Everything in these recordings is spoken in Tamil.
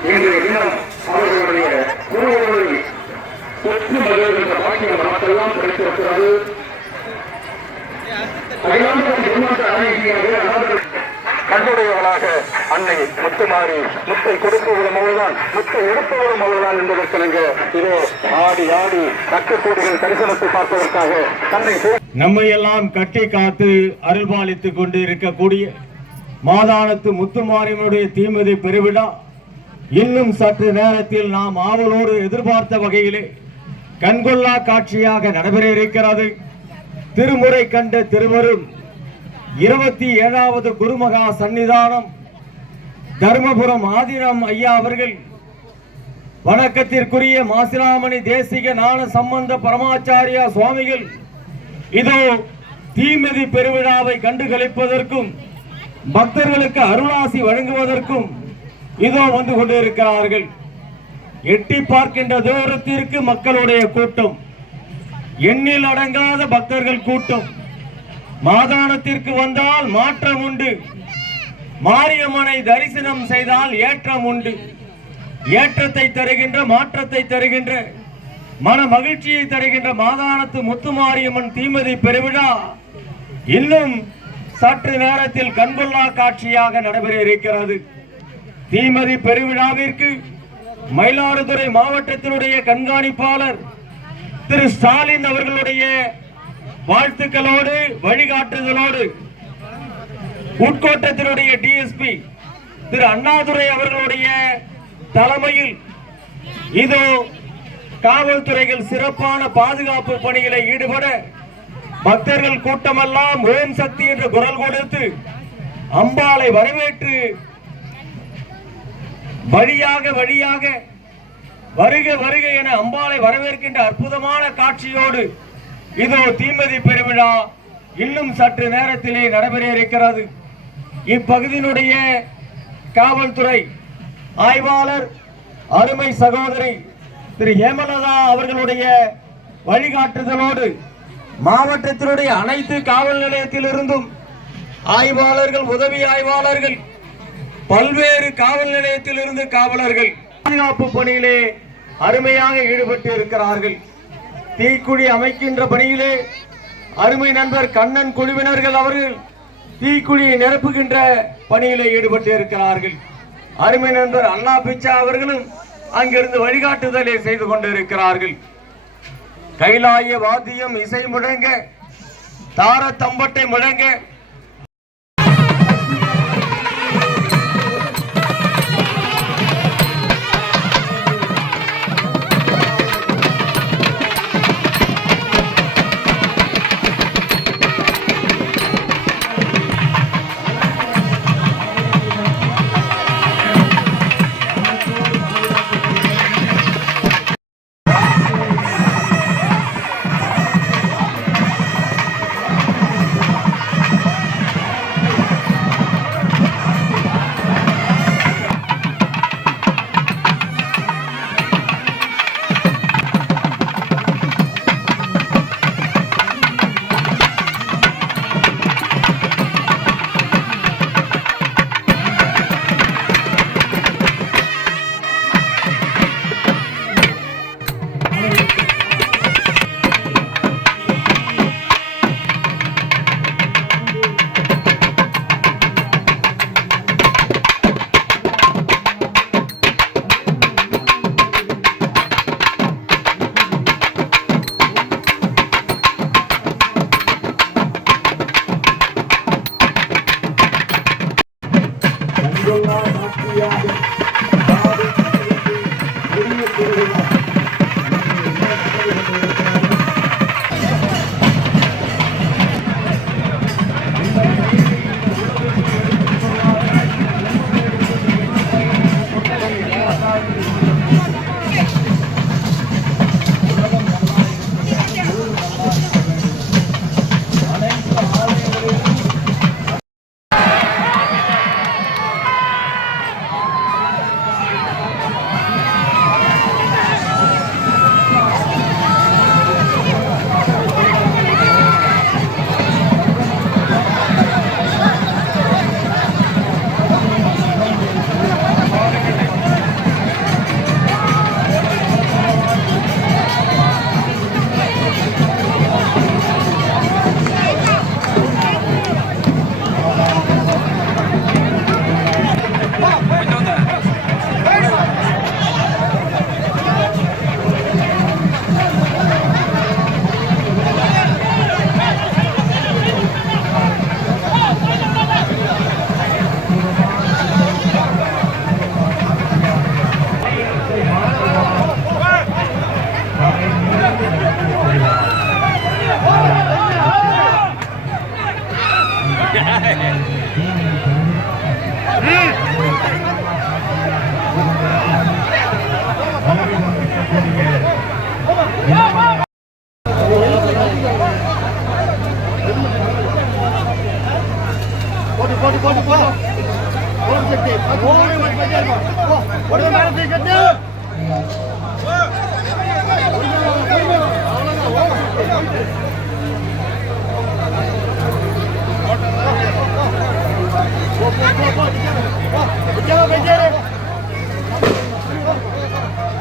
இன்றைய தினம் அவர்களுடைய குருவர்களை பெற்று மகிழ்கின்ற பாக்கியம் நமக்கெல்லாம் கிடைத்திருக்கிறது. அகிலாண்ட ஜென்மாந்த அழகியாக அனாதை கண்ணுடையவளாக அன்னை முத்துமாரி முத்தை கொடுப்பவரும் அவள்தான் முத்தை எடுப்பவரும் அவள்தான் என்பதற்கு நீங்க இதோ ஆடி ஆடி ரக்கக்கூடுகள் தரிசனத்தை பார்ப்பதற்காக தன்னை நம்மை எல்லாம் கட்டி காத்து அருள்பாலித்துக் கொண்டு இருக்கக்கூடிய மாதானத்து முத்துமாரியனுடைய தீமதி பெருவிழா இன்னும் சற்று நேரத்தில் நாம் ஆவலோடு எதிர்பார்த்த வகையிலே கண்கொள்ளா காட்சியாக நடைபெற இருக்கிறது திருமுறை கண்ட திருவரும் இருபத்தி ஏழாவது குருமகா சன்னிதானம் தர்மபுரம் ஆதினம் ஐயா அவர்கள் வணக்கத்திற்குரிய மாசிலாமணி தேசிக ஞான சம்பந்த பரமாச்சாரியா சுவாமிகள் இதோ தீமிதி பெருவிழாவை கண்டுகளிப்பதற்கும் பக்தர்களுக்கு அருளாசி வழங்குவதற்கும் இதோ வந்து கொண்டிருக்கிறார்கள். எட்டி பார்க்கின்ற தூரத்திற்கு மக்களுடைய கூட்டம். எண்ணில் அடங்காத பக்தர்கள் கூட்டம். மாதானத்திற்கு வந்தால் மாற்றம் உண்டு. மாரியம்மனை தரிசனம் செய்தால் ஏற்றம் உண்டு. ஏற்றத்தை தருகின்ற மாற்றத்தை தருகின்ற மன மகிழ்ச்சியை தருகின்ற மாதானத்து முத்துமாரியம்மன் தீமதி பெருவிழா இன்னும் சற்று நேரத்தில் கண்கொள்ளா காட்சியாக நடைபெற இருக்கிறது. தீமதி பெருவிழாவிற்கு மயிலாடுதுறை மாவட்டத்தினுடைய கண்காணிப்பாளர் திரு ஸ்டாலின் அவர்களுடைய வாழ்த்துக்களோடு வழிகாட்டுதலோடு உட்கோட்டத்தினுடைய டிஎஸ்பி திரு அண்ணாதுரை அவர்களுடைய தலைமையில் இதோ காவல்துறைகள் சிறப்பான பாதுகாப்பு பணிகளை ஈடுபட பக்தர்கள் கூட்டமெல்லாம் ஓம் சக்தி என்று குரல் கொடுத்து அம்பாளை வரவேற்று வழியாக வழியாக வருக வருக என அம்பாளை வரவேற்கின்ற அற்புதமான காட்சியோடு இதோ தீமதி பெருவிழா இன்னும் சற்று நேரத்திலே நடைபெற இருக்கிறது. இப்பகுதியினுடைய காவல்துறை ஆய்வாளர் அருமை சகோதரி திரு ஹேமலதா அவர்களுடைய வழிகாட்டுதலோடு மாவட்டத்தினுடைய அனைத்து காவல் நிலையத்திலிருந்தும் ஆய்வாளர்கள் உதவி ஆய்வாளர்கள் பல்வேறு காவல் நிலையத்தில் இருந்து காவலர்கள் பாதுகாப்பு பணியிலே அருமையாக ஈடுபட்டு இருக்கிறார்கள். தீக்குழி அமைக்கின்ற பணியிலே அருமை நண்பர் கண்ணன் குழுவினர்கள் அவர்கள் தீக்குழியை நிரப்புகின்ற பணியிலே ஈடுபட்டு இருக்கிறார்கள். அருமை நண்பர் அல்லா பிச்சா அவர்களும் அங்கிருந்து வழிகாட்டுதலை செய்து கொண்டிருக்கிறார்கள். கைலாய வாத்தியம் இசை முழங்க தார தம்பட்டை முழங்க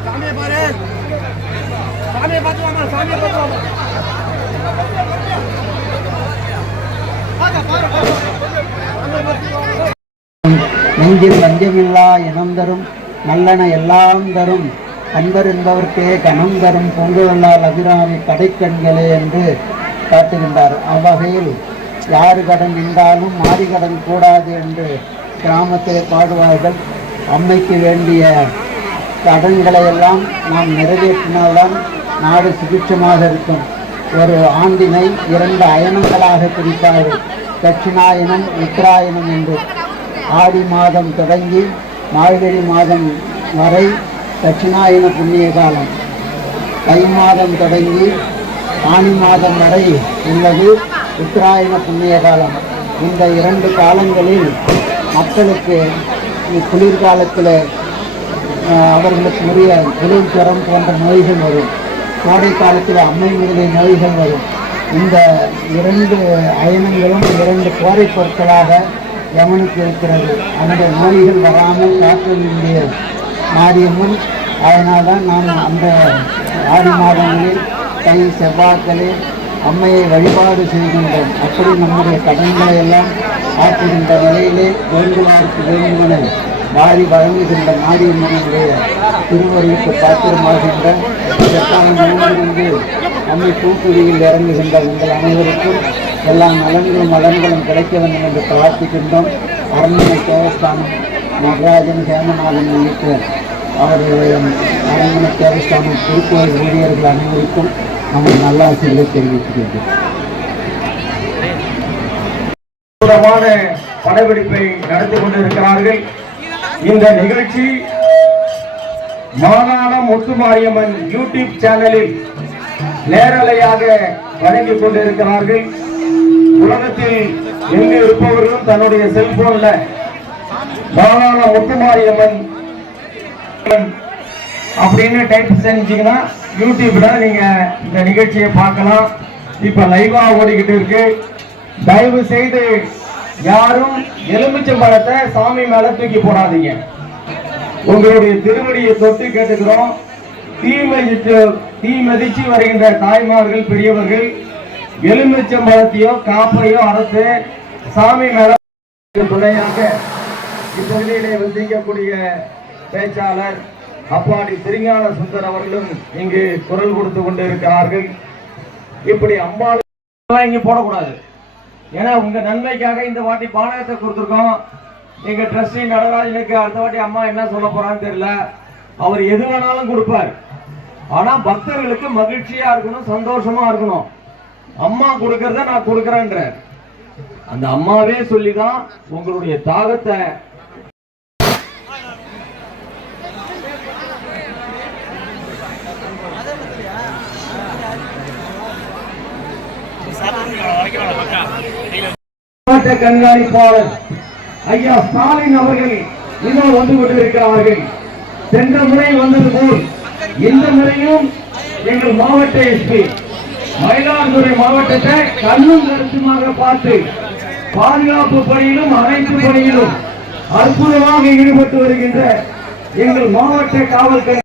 சாமியை பாரு சாமியை பார்த்து வாமா சாமியை பார்த்து நெஞ்சில் வஞ்சமில்லா இனம் தரும் நல்லன எல்லாம் தரும். அன்பர் என்பவர்க்கே கணம் தரும் பொங்கலால் அபிராமி கடைக்கண்களே என்று காட்டுகின்றார். அவ்வகையில் யாரு கடன் நின்றாலும் மாறி கடன் கூடாது என்று கிராமத்தில் பாடுவார்கள். அம்மைக்கு வேண்டிய கடன்களை எல்லாம் நாம் நிறைவேற்றினால்தான் நாடு சுபிட்சமாக இருக்கும். ஒரு ஆண்டினை இரண்டு அயனங்களாக பிரித்தார்கள். தட்சிணாயனம் உத்தராயணம் என்று. ஆடி மாதம் தொடங்கி மார்கழி மாதம் வரை தட்சிணாயன புண்ணிய காலம் தை மாதம் தொடங்கி ஆனி மாதம் வரை உள்ளது உத்தராயண புண்ணிய காலம் இந்த இரண்டு காலங்களில் மக்களுக்கு குளிர்காலத்தில் அவர்களுக்கு உரிய குளிர் ஜுரம் போன்ற நோய்கள் வரும். கோடை காலத்தில் அம்மை முதலிய நோய்கள் வரும். இந்த இரண்டு அயனங்களும் இரண்டு கோரை பொருட்களாக யமனுக்கு இருக்கிறது. அந்த நோய்கள் வராமல் காக்க வேண்டிய மாரியம்மன். அதனால் தான் நாம் அந்த ஆடி மாதங்களில் தை செவ்வாய்களில் அம்மையை வழிபாடு செய்கின்றோம் அப்படி நம்முடைய கடன்களை எல்லாம் ஆற்றுகின்ற நிலையிலே வேண்டுவாருக்கு வேண்டுமென வாரி வழங்குகின்ற மாரியம்மனுடைய திருவருளுக்கு பாத்திரமாகின்ற செட்டாளங்களிலிருந்து அம்மை பூக்குழியில் இறங்குகின்ற உங்கள் அனைவருக்கும் எல்லா நலன்களும் நலன்களும் கிடைக்க வேண்டும் என்று பிரார்த்திக்கின்றோம். அரண்மனை தேவஸ்தானம் நடராஜன் ஹேமநாதன் உள்ளிட்ட அவருடைய அரண்மனை தேவஸ்தானம் திருக்கோயில் ஊழியர்கள் அனைவருக்கும் நமது நல்லாசிரியை தெரிவித்துக்கின்றோம் படப்பிடிப்பை நடத்தி கொண்டிருக்கிறார்கள். இந்த நிகழ்ச்சி மாநாடம் முத்துமாரியம்மன் யூடியூப் சேனலில் நேரலையாக வழங்கி கொண்டிருக்கிறார்கள். உலகத்தில் எங்கு இருப்பவர்களும் தன்னுடைய செல்போன்ல மாகாணம் முத்துமாரியம்மன் அப்படின்னு டைப் செஞ்சீங்கன்னா யூடியூப்ல நீங்க இந்த நிகழ்ச்சியை பார்க்கலாம். இப்ப லைவா ஓடிக்கிட்டு இருக்கு. தயவு செய்து யாரும் எலுமிச்சம்பழத்தை சாமி மேல தூக்கி போடாதீங்க. உங்களுடைய திருவடியை தொட்டு கேட்டுக்கிறோம். தீ மதித்து தீ மதிச்சு வருகின்ற தாய்மார்கள் பெரியவர்கள் எலுமிச்சம்பழத்தையோ காப்பையோ அறுத்து சாமி மேல துணையாக இப்பகுதியிலே வந்திக்கக்கூடிய பேச்சாளர் அப்பாடி திருஞான சுந்தர் அவர்களும் இங்கு குரல் கொடுத்து கொண்டு இருக்கிறார்கள் இப்படி அம்பாள் இங்க போடக்கூடாது. ஏன்னா உங்க நன்மைக்காக இந்த வாட்டி பானகத்தை கொடுத்துருக்கோம். எங்க ட்ரஸ்டி நடராஜனுக்கு அடுத்த வாட்டி அம்மா என்ன சொல்ல போறான்னு தெரியல. அவர் எது வேணாலும் கொடுப்பார். ஆனா பக்தர்களுக்கு மகிழ்ச்சியா இருக்கணும் சந்தோஷமா இருக்கணும். அம்மா கொடுக்கறத நான் கொடுக்கறேன்ற அந்த அம்மாவே சொல்லிதான் உங்களுடைய தாகத்தை மாவட்ட கண்காணிப்பாளர் ஐயா ஸ்டாலின் அவர்கள் இன்னும் வந்து கொண்டிருக்கிறார்கள். சென்ற முறை வந்தது போல் இந்த முறையும் எங்கள் மாவட்ட எஸ்பி மயிலாடுதுறை மாவட்டத்தை கண்ணும் கருத்துமாக பார்த்து பாதுகாப்பு பணியிலும் அனைத்து பணியிலும் அற்புதமாக ஈடுபட்டு வருகின்ற எங்கள் மாவட்ட காவல்துறை